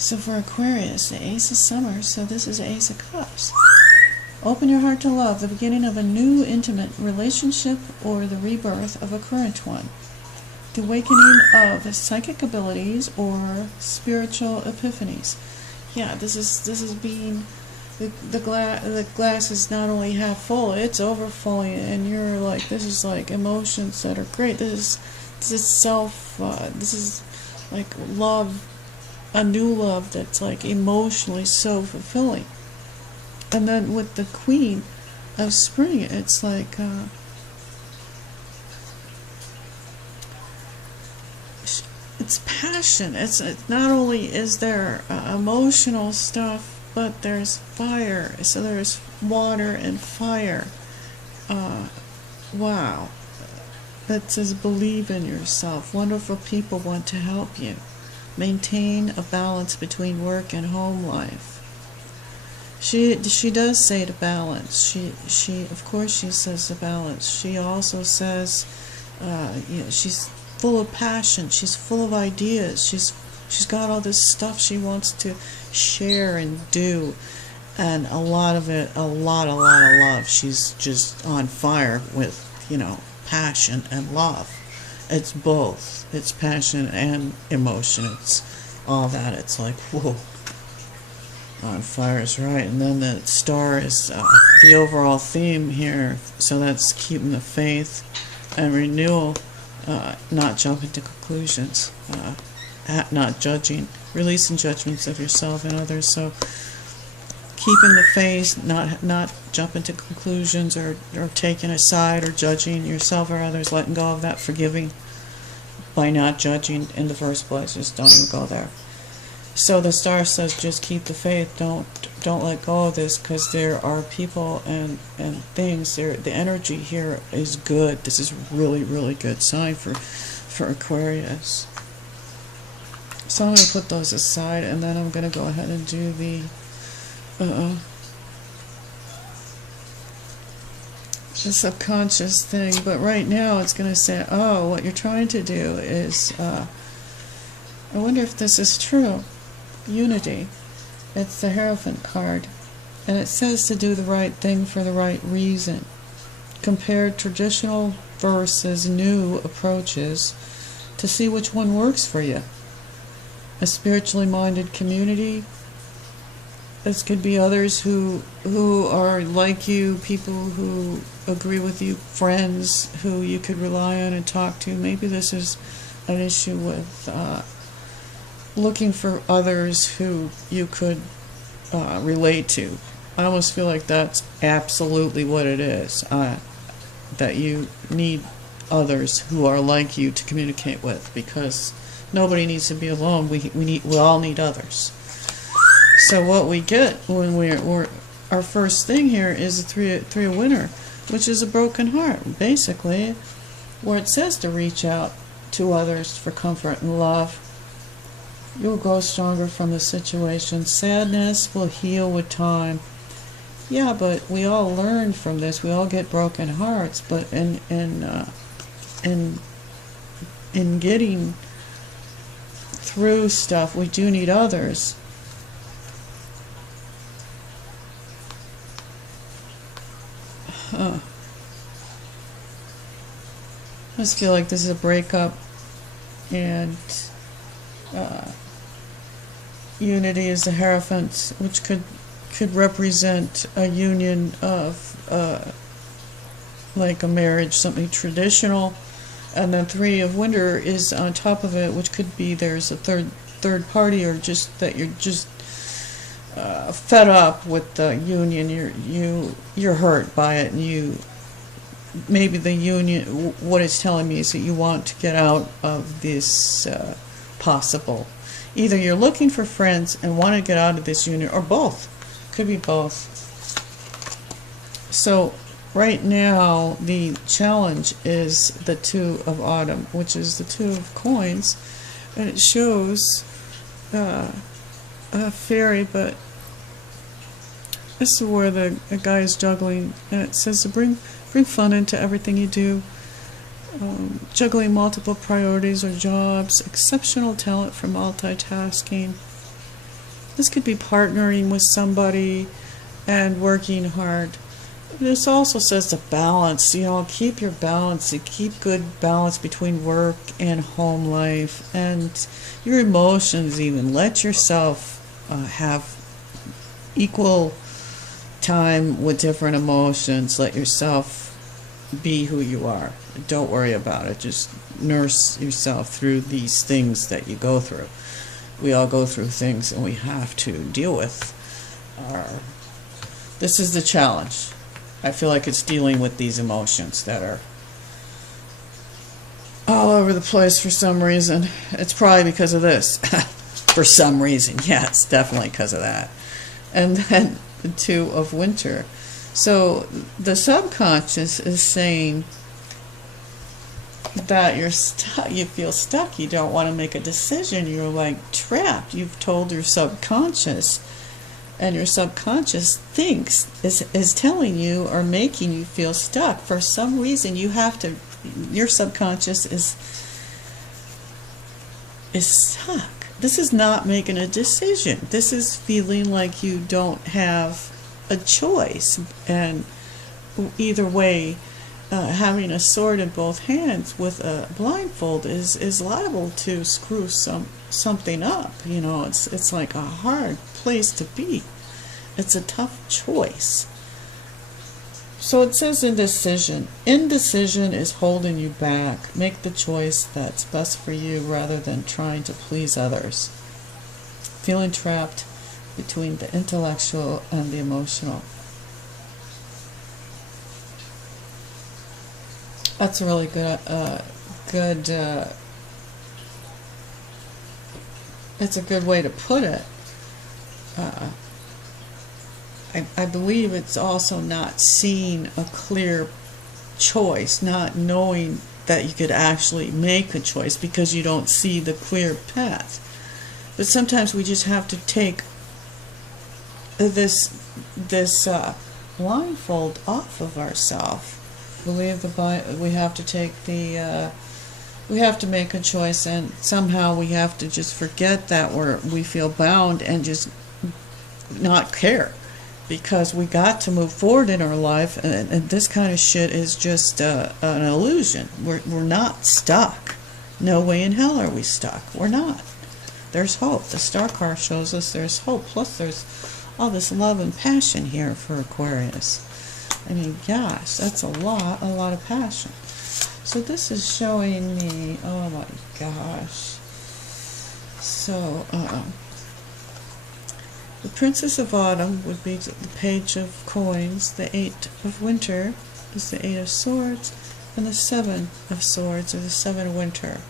So for Aquarius, the Ace of Summer, so this is Ace of Cups. Open your heart to love, the beginning of a new intimate relationship or the rebirth of a current one. The awakening of psychic abilities or spiritual epiphanies. Yeah, this is being the glass is not only half full, it's overflowing, and you're like, this is like emotions that are great. This is self. This is like love, a new love that's like emotionally so fulfilling. And then with the Queen of Spring, it's like it's passion. It's not only is there emotional stuff, but there's fire. So there's water and fire. Wow. That says believe in yourself. Wonderful people want to help you. Maintain a balance between work and home life. She does say to balance. She of course she says to balance. She also says, she's full of passion. She's full of ideas. She's got all this stuff she wants to share and do, and a lot of it, a lot of love. She's just on fire with, passion and love. It's both. It's passion and emotion. It's all that. It's like, whoa. On fire is right. And then the star is the overall theme here. So that's keeping the faith and renewal, not jumping to conclusions, not judging, releasing judgments of yourself and others. So keeping the faith, not jumping to conclusions or taking a side or judging yourself or others, letting go of that, forgiving by not judging in the first place. Just don't even go there. So the star says just keep the faith, don't let go of this, because there are people and things there. The energy here is good. This is really, really good sign for Aquarius. So I'm going to put those aside, and then I'm going to go ahead and do the subconscious thing. But right now it's going to say, oh, what you're trying to do is, I wonder if this is true. Unity. It's the Hierophant card, and it says to do the right thing for the right reason. Compare traditional versus new approaches to see which one works for you. A spiritually minded community. This could be others who are like you, people who agree with you, friends who you could rely on and talk to. Maybe this is an issue with looking for others who you could relate to. I almost feel like that's absolutely what it is, that you need others who are like you to communicate with, because nobody needs to be alone. We all need others. So what we get when we're our first thing here is a three of winter, which is a broken heart, basically, where it says to reach out to others for comfort and love. You'll grow stronger from the situation. Sadness will heal with time. Yeah, but we all learn from this. We all get broken hearts. But in getting through stuff, we do need others. I just feel like this is a breakup, and unity is the Hierophant, which could represent a union of like a marriage, something traditional, and then three of winter is on top of it, which could be there's a third party, or just that you're just fed up with the union. You're hurt by it, and you maybe the union. What it's telling me is that you want to get out of this possible. Either you're looking for friends and want to get out of this union, or both. Could be both. So right now the challenge is the Two of Autumn, which is the Two of Coins, and it shows a fairy, but this is where the guy is juggling, and it says to bring fun into everything you do. Juggling multiple priorities or jobs, exceptional talent for multitasking. This could be partnering with somebody and working hard. This also says to balance, keep your balance, keep good balance between work and home life and your emotions even. Let yourself have equal time with different emotions. Let yourself be who you are. Don't worry about it. Just nurse yourself through these things that you go through. We all go through things and we have to deal with this is the challenge. I feel like it's dealing with these emotions that are all over the place for some reason. It's probably because of this. For some reason. Yeah, it's definitely because of that. And then the 2 of winter. So the subconscious is saying that you're stuck, you feel stuck, you don't want to make a decision, you're like trapped. You've told your subconscious, and your subconscious thinks is telling you or making you feel stuck. For some reason you have to, your subconscious is stuck. This is not making a decision. This is feeling like you don't have a choice, and either way, having a sword in both hands with a blindfold is liable to screw something up. It's like a hard place to be. It's a tough choice. So it says indecision. Indecision is holding you back. Make the choice that's best for you rather than trying to please others. Feeling trapped between the intellectual and the emotional. That's a really good, it's a good way to put it. I believe it's also not seeing a clear choice, not knowing that you could actually make a choice because you don't see the clear path. But sometimes we just have to take this blindfold off of ourselves. We have to take we have to make a choice, and somehow we have to just forget that we feel bound and just not care, because we got to move forward in our life, and this kind of shit is just an illusion. We're not stuck. No way in hell are we stuck. We're not. There's hope. The star card shows us there's hope. Plus there's all this love and passion here for Aquarius. I mean, gosh, that's a lot of passion. So this is showing me, oh my gosh. So, the Princess of Autumn would be the Page of Coins. The 8 of Winter is the 8 of Swords, and the 7 of Swords are the 7 of Winter.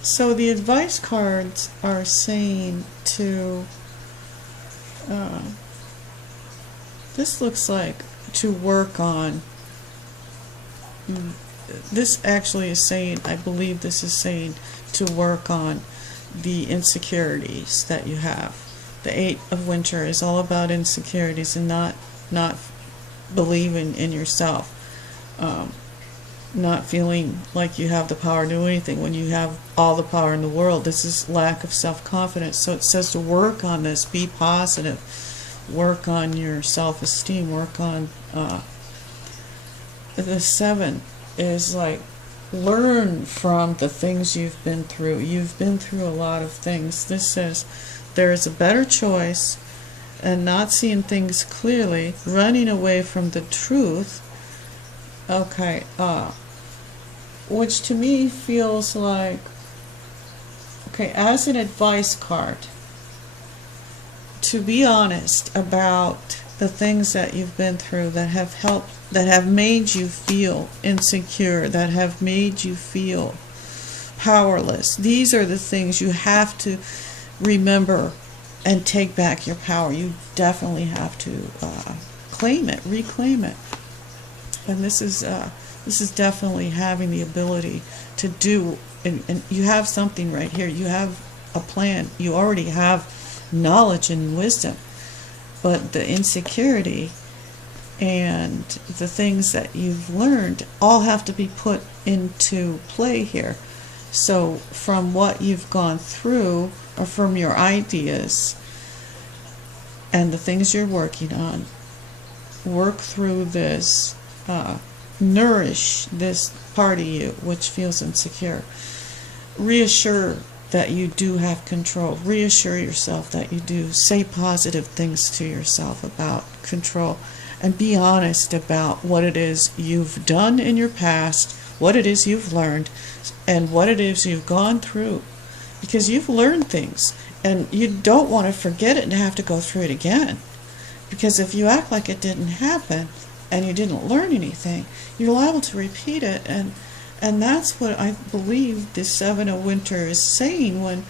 So the advice cards are saying to, this looks like to work on, this actually is saying, I believe this is saying to work on the insecurities that you have. The 8 of Winter is all about insecurities and not believing in yourself. Not feeling like you have the power to do anything when you have all the power in the world. This is lack of self-confidence. So it says to work on this, be positive, work on your self-esteem, work on the 7 is like learn from the things you've been through. You've been through a lot of things. This says there is a better choice, and not seeing things clearly, running away from the truth. Okay, which to me feels like, okay, as an advice card, to be honest about the things that you've been through that have helped, that have made you feel insecure, that have made you feel powerless. These are the things you have to remember and take back your power. You definitely have to claim it, reclaim it. And this is definitely having the ability to do, and you have something right here. You have a plan. You already have knowledge and wisdom. But the insecurity and the things that you've learned all have to be put into play here. So from what you've gone through, or from your ideas and the things you're working on, work through this, nourish this part of you which feels insecure. Reassure that you do have control. Reassure yourself that you do. Say positive things to yourself about control, and be honest about what it is you've done in your past, what it is you've learned, and what it is you've gone through. Because you've learned things, and you don't want to forget it and have to go through it again. Because if you act like it didn't happen and you didn't learn anything, you're liable to repeat it. And that's what I believe the Seven of Winter is saying when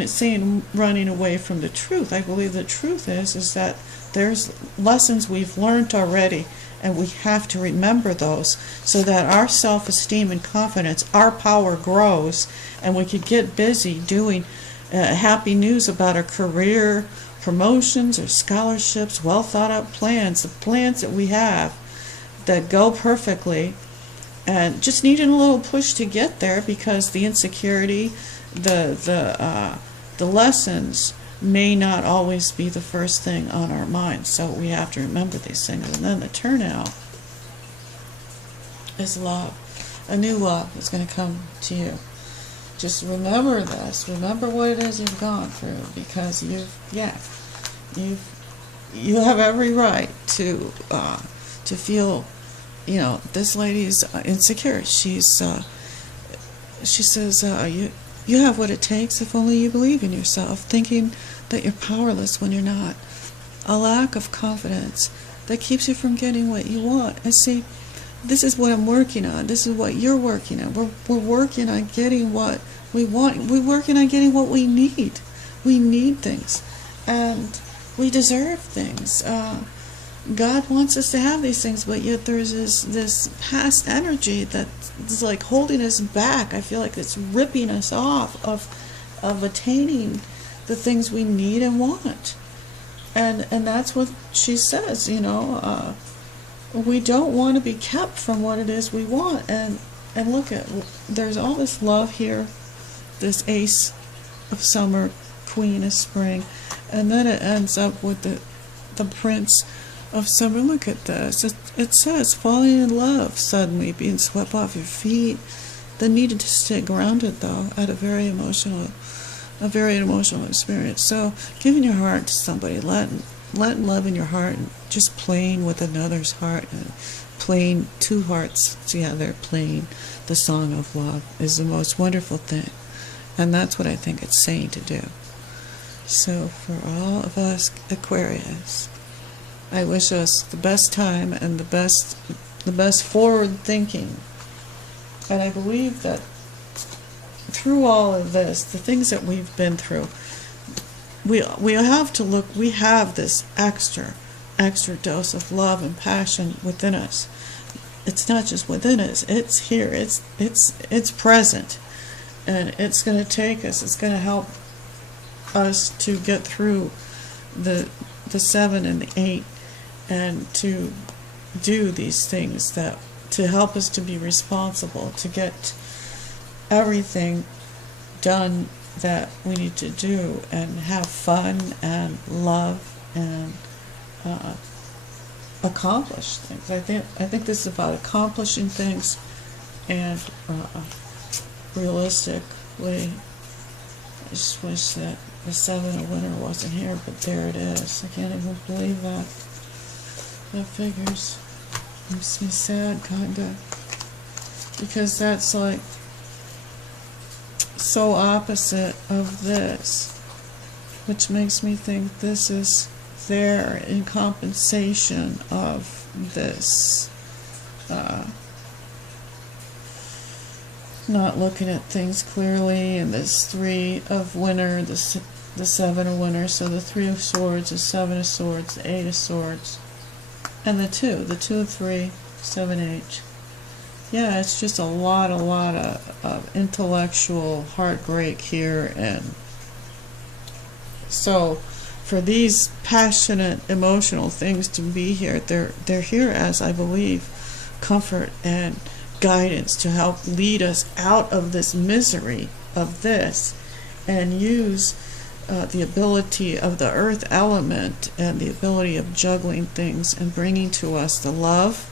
it's saying running away from the truth. I believe the truth is that there's lessons we've learned already, and we have to remember those so that our self-esteem and confidence, our power grows, and we could get busy doing happy news about our career, promotions or scholarships, well thought out plans, the plans that we have that go perfectly, and just needing a little push to get there, because the insecurity, the lessons may not always be the first thing on our minds. So we have to remember these things. And then the turnout is love. A new love is going to come to you. Just remember this. Remember what it is you've gone through, because you have every right to feel, this lady's insecure. She says, you have what it takes if only you believe in yourself, thinking that you're powerless when you're not. A lack of confidence that keeps you from getting what you want. And see, this is what I'm working on. This is what you're working on. We're working on getting what we want. We're working on getting what we need. We need things. And we deserve things. God wants us to have these things, but yet there's this past energy that's like holding us back. I feel like it's ripping us off of attaining the things we need and want. And that's what she says, we don't want to be kept from what it is we want. And look at, there's all this love here, this Ace of Summer, Queen of Spring, and then it ends up with the Prince of Summer. Look at this. It says falling in love suddenly, being swept off your feet. The need to stay grounded, though, at a very emotional experience. So giving your heart to somebody, letting love in your heart, and just playing with another's heart, and playing two hearts together, playing the song of love is the most wonderful thing. And that's what I think it's saying to do. So for all of us Aquarius, I wish us the best time and the best forward thinking. And I believe that through all of this, the things that we've been through, we have to look. We have this extra dose of love and passion within us. It's not just within us; it's here. It's present, and it's going to take us. It's going to help us to get through the 7 and the 8, and to do these things that to help us to be responsible, to get everything done that we need to do, and have fun and love and accomplish things. I think this is about accomplishing things, and realistically, I just wish that the 7 of Winter wasn't here, but there it is. I can't even believe that. That figures. Makes me sad, kinda, because that's like so opposite of this, which makes me think this is there in compensation of this not looking at things clearly, and this 3 of Winter, the 7 of Winter. So the 3 of Swords, the 7 of Swords, the 8 of Swords, and the 2 of 3, 7H. Yeah, it's just a lot of intellectual heartbreak here. And so for these passionate, emotional things to be here. They're here as, I believe, comfort and guidance to help lead us out of this misery of this, and use the ability of the earth element and the ability of juggling things and bringing to us the love,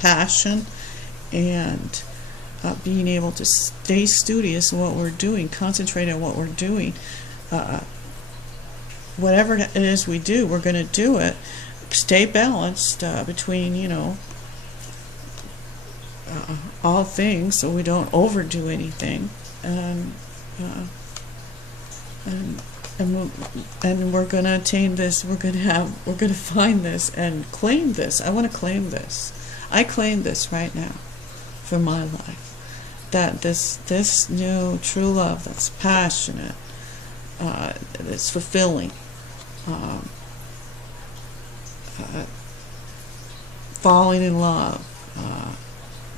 passion, and being able to stay studious in what we're doing, concentrate on what we're doing. Whatever it is we do, we're going to do it. Stay balanced between, all things, so we don't overdo anything. And we're going to attain this. We're going to find this and claim this. I want to claim this. I claim this right now for my life. That this new true love that's passionate, that's fulfilling, falling in love,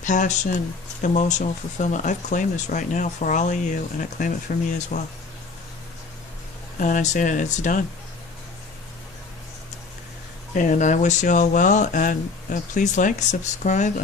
passion, emotional fulfillment. I've claimed this right now for all of you, and I claim it for me as well. And I say it's done. And I wish you all well, and please like, subscribe.